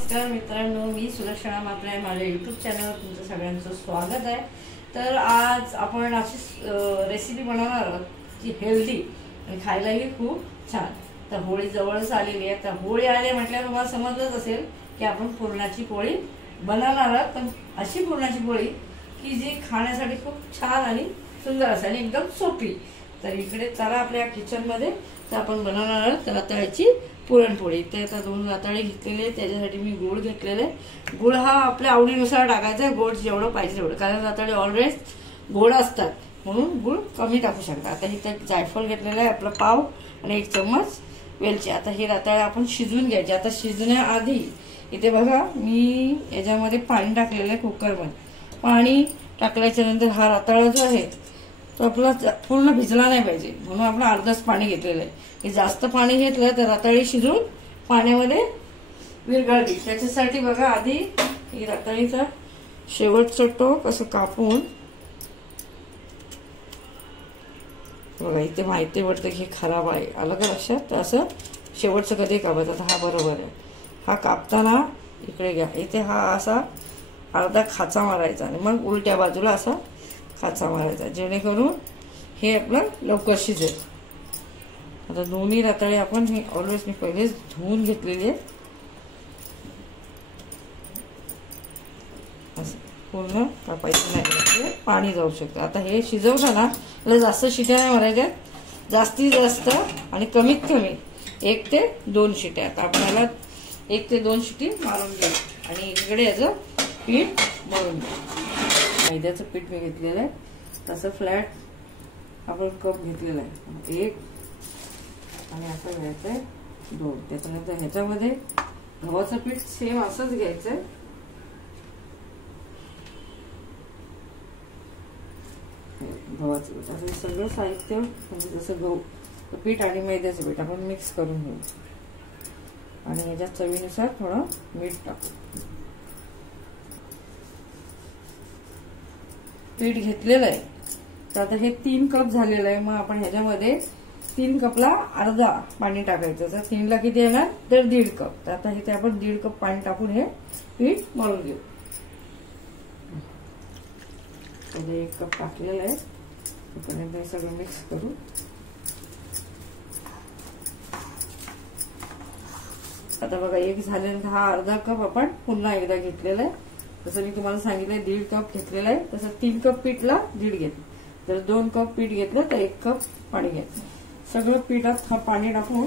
नमस्कार मित्रांनो, मी सुलक्षणा मात्रे, माझ्या यूट्यूब चॅनलवर तुमचं सगळ्यांचं स्वागत आहे। तर आज आपण अशी रेसिपी बनवणार आहोत जी हेल्दी आणि खायलाही खूप छान। तर होळी जवळच आलेली आहे। तर होळी आली म्हटल्यावर तुम्हाला समजलंच असेल की आपण पुरणाची पोळी बनवणार आहोत। पण अशी पुरणाची पोळी की जी खाण्यासाठी खूप छान आणि सुंदर असेल आणि एकदम सोपी। तर इकडे चला आपल्या किचनमध्ये तर आपण बनवणार आहोत रताळ्याची पुरणपोळी। ते आता 2 रताळे घेतलेले, त्याच्यासाठी मी गूळ घेतलेले। गूळ हा आपल्या आवडीनुसार टाकायचा, गोड जेवढं पाहिजे तेवढं, कारण रताळे ऑलरेडी गोड असतात म्हणून गूळ कमी टाकू शकता। आता इथे जायफळ घेतलेलं आहे आपला पाव आणि 1 चम्मच वेलची। आता हे रताळे आपण शिजवून घ्यायचे। आता शिजण्याआधी इथे बघा मी याच्यामध्ये पाणी टाकलेलं आहे कुकरमध्ये। पाणी टाकल्याच्या नंतर हा रताळा जो आहे तो आपला पूर्ण भिजला नाही पाहिजे म्हणून आपण अर्धच पाणी घेतलेलं आहे। हे जास्त पाणी घेतलं तर रताळी शिजून पाण्यामध्ये विरघळते। त्याच्यासाठी बघा आधी ही रताळीचा शेवटचा टोक असं कापून बघा, इथे माहिती पडतं की खराब आहे, आलं का लक्षात? असं शेवटचं कधी कापायचं? तर हा बरोबर आहे। हा कापताना इकडे घ्या, इथे हा असा अर्धा खाचा मारायचा आणि मग उलट्या बाजूला असा खाचा मारायचा, जेणेकरून हे आपलं लवकर शिजेल। आता दोन्ही रताळे आपण हे ऑलवेज मी पहिलेच धुवून घेतलेली आहे, असं पूर्ण कापायचं नाही, पाणी जाऊ शकतं। आता हे शिजवताना त्याला जास्त शिट्या नाही मारायच्या, जास्तीत जास्त आणि कमीत कमी 1 ते 2 शिट्या। आता आपल्याला 1 ते 2 शिटी मारून घेऊ आणि इकडे याचं पीठ मळून घेऊ। मैद्याचं पीठ मी घेतलेलं आहे, तसं फ्लॅट आपण कप घेतलेला आहे 1 आणि असं घ्यायचं आहे 2। त्याच्यानंतर ह्याच्यामध्ये गव्हाचं पीठ सेम असंच घ्यायचं आहे, गव्हाचं पीठ असं सगळं साहित्य म्हणजे जसं गहू पीठ आणि मैद्याचं पीठ आपण मिक्स करून घेऊ आणि ह्याच्यात चवीनुसार थोडं मीठ टाकू। पीठ घेतलेलं आहे तर आता हे 3 कप झालेलं आहे, मग आपण ह्याच्यामध्ये 3 कपला अर्धा पाणी टाकायचं। तर 3 ला किती येणार तर 1.5 कप। तर आता इथे आपण 1.5 कप पाणी टाकून हे पीठ मळून घेऊ। 1 कप टाकलेलं आहे, तोपर्यंत हे सगळं मिक्स करू। आता बघा 1 झाल्यानंतर हा अर्धा कप आपण पुन्हा एकदा घेतलेला आहे। जसं मी तुम्हाला सांगितलंय 1.5 कप घेतलेला आहे, तसं 3 कप पीठला 1.5 घेतलं। जर 2 कप पीठ घेतलं तर 1 कप पाणी घ्यायचं। सगळं पिठात पाणी टाकून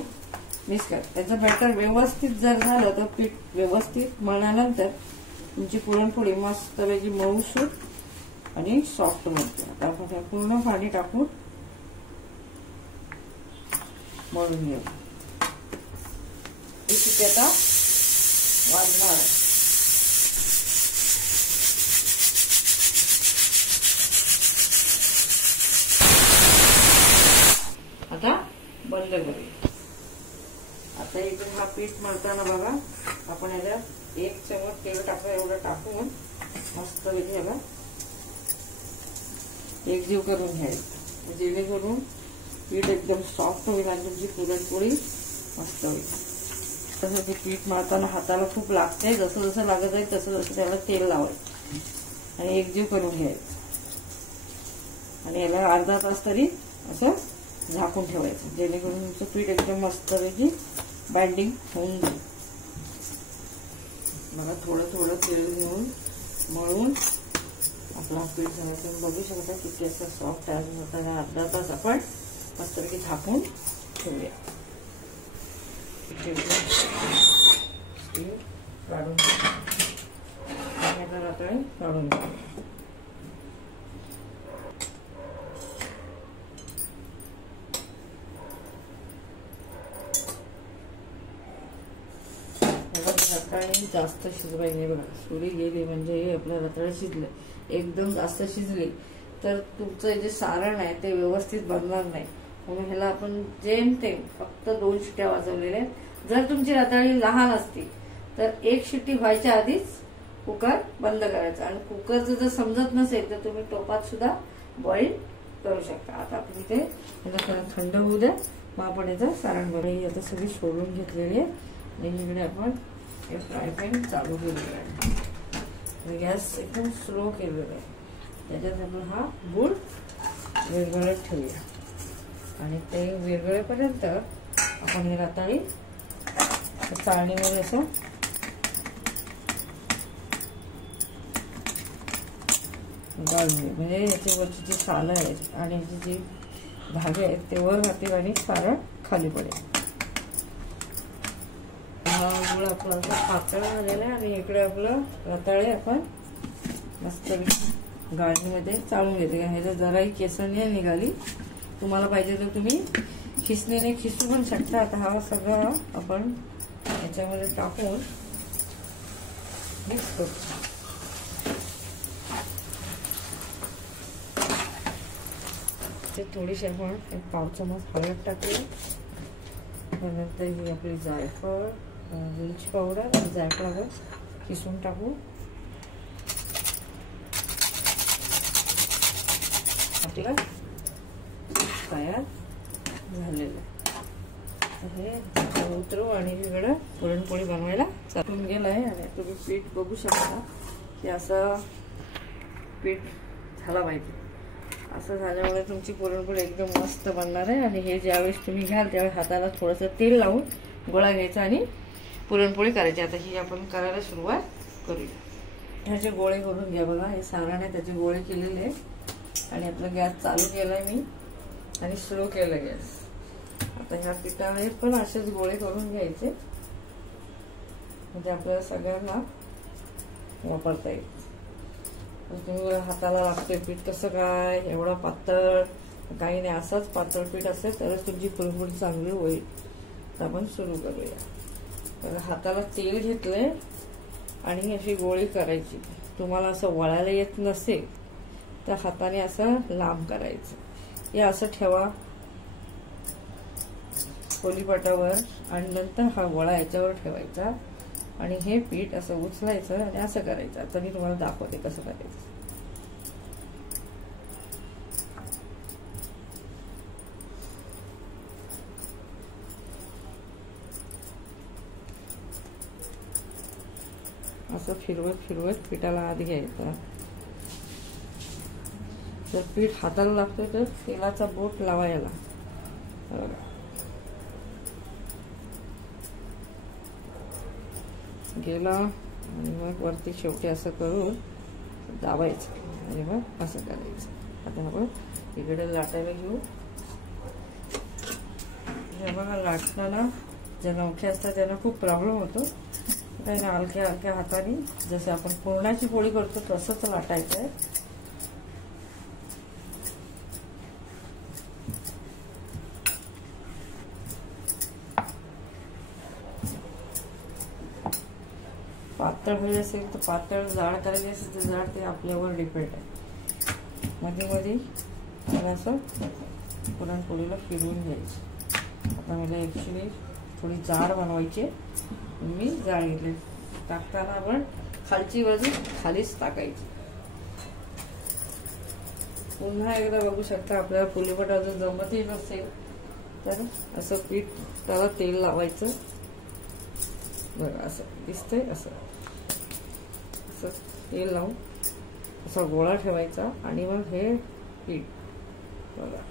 मिक्स करा। त्याचं बॅटर व्यवस्थित जर झालं तर पीठ व्यवस्थित मळल्यानंतर तुमची पुरणपोळी मस्तपैकी मऊसूत आणि सॉफ्ट बनते। आता आपण पूर्ण पाणी टाकून मळून घेऊ। ही शिट्टी आता वाजणार आहे। आता बंद करूया। आता इथे हा पीठ मळताना बघा आपण याच्यात 1 चमच तेल टाकलं, एवढं टाकून मस्त पैकी याला एकजीव करून घ्यायचं, जेणेकरून पीठ एकदम सॉफ्ट होईल आणि तुमची पुरणपोळी मस्त होईल। तसं ते पीठ मळताना हाताला खूप लागते, जसं जसं लागत आहे तसं तसं त्याला तेल लावायचं आणि एकजीव करून घ्यायचं आणि याला अर्धा तास तरी असं झाकून ठेवायचं, जेणेकरून तुमचं पीठ एकदम मस्त पैकी बाइंडिंग होऊन जाईल। बघा थोडं थोडं तेल घेऊन मळून आपला पीठ झालं तुम्ही बघू शकता किती असं सॉफ्ट आहे। आता अर्धा तास आपण मस्तपैकी झाकून ठेवूया। काढून रताळे काढून रताळे जास्त शिजवायचे बघा, सुरी गेली म्हणजे हे आपलं रताळे शिजले। एकदम जास्त शिजले तर तुमचं जे सारण आहे ते व्यवस्थित बनणार नाही, म्हणून ह्याला आपण जेमतेम फक्त 2 शिट्ट्या वाजवलेल्या आहेत। जर तुमची रताळी लहान असती तर 1 शिट्टी व्हायच्या आधीच कुकर बंद करायचा आणि कुकरचं जर समजत नसेल तर तुम्ही टोपात सुद्धा बॉईल करू शकता। आता आपण इथे याला थंड होऊ द्या, मग आपण याचं सारण बनवूया। आता सगळी सोडून घेतलेली आहे आणि इकडे आपण हे फ्राय पॅन चालू केलेलं आहे, गॅस एकदम स्लो केलेला आहे. त्याच्यात आपण हा गूळ विरघळत ठेवूया आणि ते विरघळेपर्यंत आपण ही रताळी चाळणीमध्ये असं गाळूया. म्हणजे याची वरची जी सालं आहेत आणि याची जी धागे आहेत ते वर राहतील आणि सारण खाली पडेल. हा गुळ आपला पातळ झालेला आहे आणि इकडे आपलं रताळे आपण मस्त गाळणीमध्ये चाळून घेते. ह्याच्यात जराही केसर नाही निघाली. तुम्हाला पाहिजे तर तुम्ही खिसणीने खिसू पण शकता. आता हा सगळं आपण याच्यामध्ये टाकून मिक्स करतो. ते थोडीशी आपण एक पाव चमच हळद टाकूया. त्यानंतर ही आपली जायफळ, वेलची पावडर आणि जायफळ किसून टाकू. आपलं तयार झालेलं हे उतरू आणि इकडं पुरणपोळी बनवायला चालून गेलं आहे. आणि तुम्ही पीठ बघू शकता की असं पीठ झाला पाहिजे. असं झाल्यामुळे तुमची पुरणपोळी एकदम मस्त बनणार आहे. आणि हे ज्यावेळेस तुम्ही घ्याल त्यावेळेस हाताला थोडंसं तेल लावून गोळा घ्यायचा आणि पुरणपोळी करायची. आता ही आपण करायला सुरुवात करूया. ह्याचे गोळे करून घ्या. बघा हे सारण आहे त्याचे गोळे केलेले आणि आपला गॅस चालू केलाय मी आणि स्लो केलं गॅस. आता ह्या पिठामध्ये पण असेच गोळे करून घ्यायचे म्हणजे आपल्याला सगळ्यांना वापरता येईल. तुम्ही हाताला लागते पीठ कसं काय एवढं पातळ काही नाही, असंच पातळ पीठ असेल तरच तुमची पुरणपोळी चांगली होईल. तर आपण सुरू करूया. तर हाताला तेल घेतलंय आणि अशी गोळी करायची. तुम्हाला असं वळायला येत नसेल तर हाताने असं लांब करायचं. हे असं ठेवा पोळीपाटावर आणि नंतर हा गोळा याच्यावर ठेवायचा आणि हे पीठ असं उचलायचं आणि असं करायचं. आता मी तुम्हाला दाखवते कसं करायचं. असं फिरवत फिरवत पिठाला आत घ्यायचं. जर पीठ हाताला लागतं तर तेलाचा बोट लावायला गेला आणि मग वरती शेवटी असं करून दाबायचं आणि मग असं करायचं. आता आपण इकडे लाटायला घेऊ. हे बघा लाटताना ज्या नवखे असतात त्यांना खूप प्रॉब्लेम होतो. त्यांना हलक्या हलक्या हाताने जसं आपण पुरणाची पोळी करतो तसंच लाटायचं आहे. पातळ हवी असेल तर पातळ, जाड करायची असेल तर जाड, ते आपल्यावर डिपेंड आहे. मध्ये मध्ये असं पुरणपोळीला फिरवून घ्यायची. आता मला ॲक्च्युली थोडी जाड बनवायची मी जाड घेतली. टाकताना आपण खालची बाजू खालीच टाकायची. पुन्हा एकदा बघू शकता आपल्याला पुलीपटा जर जमतही नसेल तर असं पीठ त्याला तेल लावायचं. बघा असं दिसतंय. असं तेल लावून असा गोळा ठेवायचा आणि मग हे पीठ बघा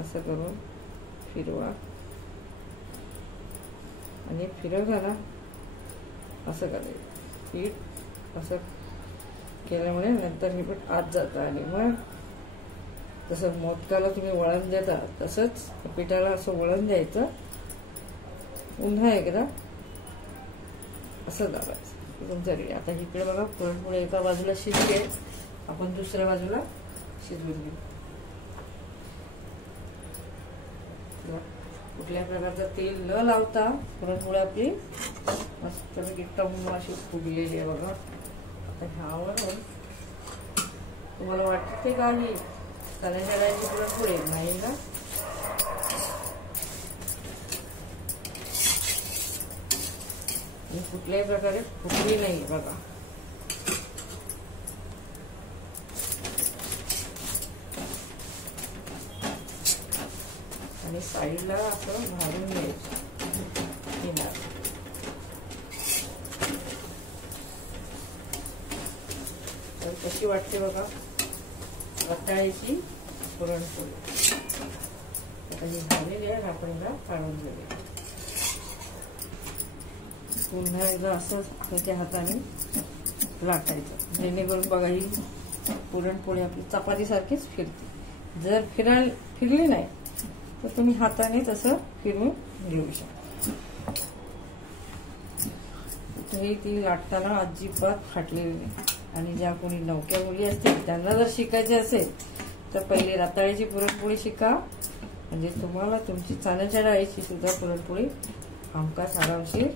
असं करून फिरवा आणि फिरवताना असं करायचं. पीठ असं केल्यामुळे नंतर हे पीठ आत जातं आणि मग जसं मोदकाला तुम्ही वळण देता तसंच पिठाला असं वळण द्यायचं. पुन्हा एकदा असं दाबायचं. तुमच्या रेडी. आता इकडे बघा पुरणपोळी एका बाजूला शिजली आहे, आपण दुसऱ्या बाजूला शिजवून घेऊ. कुठल्या प्रकारचं तेल न लावता पुरणपोळी आपली मस्तपैकी टम्म अशी फुगलेली आहे बघा. आता ह्यावरून तुम्हाला वाटते का ही चण्याच्या डाळीची पुरणपोळी नाही ना? कुठल्याही प्रकारे फुगली नाही बघा. आणि साईडला असं भाजून घ्यायचं. कशी वाटते बघा रताळ्याची पुरणपोळी. आता ही झालेली आहे, आपण हिला काढून घेऊया. पुन्हा एकदा असंच त्याच्या हाताने लाटायचं, जेणेकरून बघा ही पुरणपोळी आपली चपातीसारखीच फिरते. जर फिरली नाही तर तुम्ही हाताने तसं फिरून घेऊ शकता. तरी ती लाटताना अजिबात फाटलेली नाही. आणि ज्या कोणी नवक्या मुली असतील त्यांना जर शिकायचे असेल तर पहिले रताळ्याची पुरणपोळी शिका, म्हणजे तुम्हाला तुमची चण्याच्या डाळीची सुद्धा पुरणपोळी हमखास आरामशीर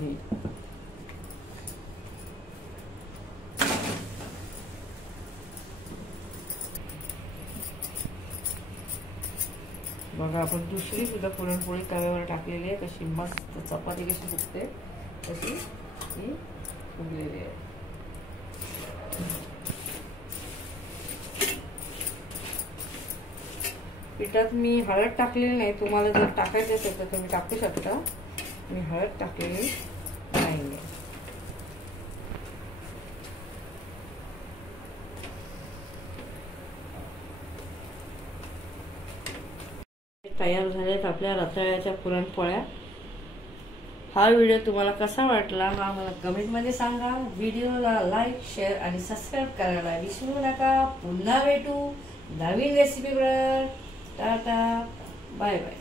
येईल. बघा आपण दुसरी सुद्धा पुरणपोळी तव्यावर टाकलेली आहे, कशी मस्त चपाती कशी फुगते तशी ही फुगलेली आहे. पिठात मी हळद टाकलेली नाही, तुम्हाला जर टाकायचे असेल तर तुम्ही टाकू शकता. मी हळद टाकलेली नाही. तयार झाल्यात आपल्या रताळ्याच्या पुरणपोळ्या. हा व्हिडिओ तुम्हाला कसा वाटला हा मला कमेंटमध्ये सांगा. व्हिडिओला लाईक, शेअर आणि सबस्क्राईब करायला विसरू नका. पुन्हा भेटू नवीन रेसिपीवर. Tata, bye bye.